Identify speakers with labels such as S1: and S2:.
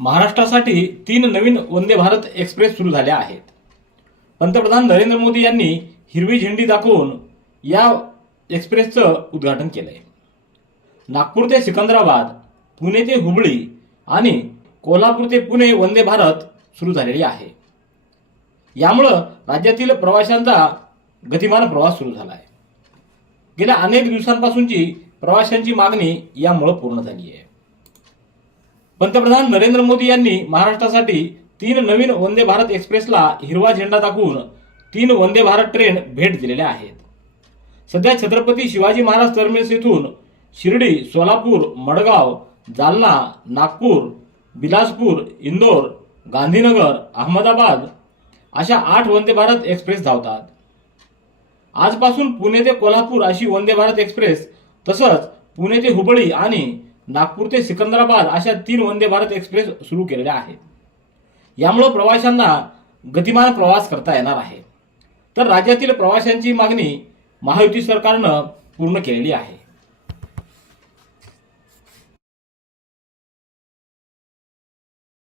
S1: महाराष्ट्रासाठी तीन नवीन वंदे भारत एक्सप्रेस सुरू झाल्या आहेत. पंतप्रधान नरेंद्र मोदी यांनी हिरवी झेंडी दाखवून या एक्सप्रेसचं उद्घाटन केलंय. नागपूर ते सिकंदराबाद पुणे ते हुबळी आणि कोल्हापूर ते पुणे वंदे भारत सुरू झालेली आहे. यामुळं राज्यातील प्रवाशांचा गतिमान प्रवास सुरू झाला आहे गेल्या अनेक दिवसांपासूनची प्रवाशांची मागणी यामुळं पूर्ण झाली आहे पंतप्रधान नरेंद्र मोदी यांनी महाराष्ट्रासाठी तीन नवीन वंदे भारत एक्सप्रेसला हिरवा झेंडा दाखवून तीन वंदे भारत ट्रेन भेट दिलेल्या आहेत. सध्या छत्रपती शिवाजी महाराज टर्मिनस येथून शिर्डी सोलापूर मडगाव जालना नागपूर बिलासपूर इंदोर गांधीनगर अहमदाबाद अशा आठ वंदे भारत एक्सप्रेस धावतात. आजपासून पुणे ते कोल्हापूर अशी वंदे भारत एक्सप्रेस तसंच पुणे ते हुबळी आणि नागपूर ते सिकंदराबाद अशा तीन वंदे भारत एक्सप्रेस सुरू केलेल्या आहेत. यामुळं प्रवाशांना गतिमान प्रवास करता येणार आहे. तर राज्यातील प्रवाशांची मागणी महायुती सरकारनं पूर्ण केलेली आहे.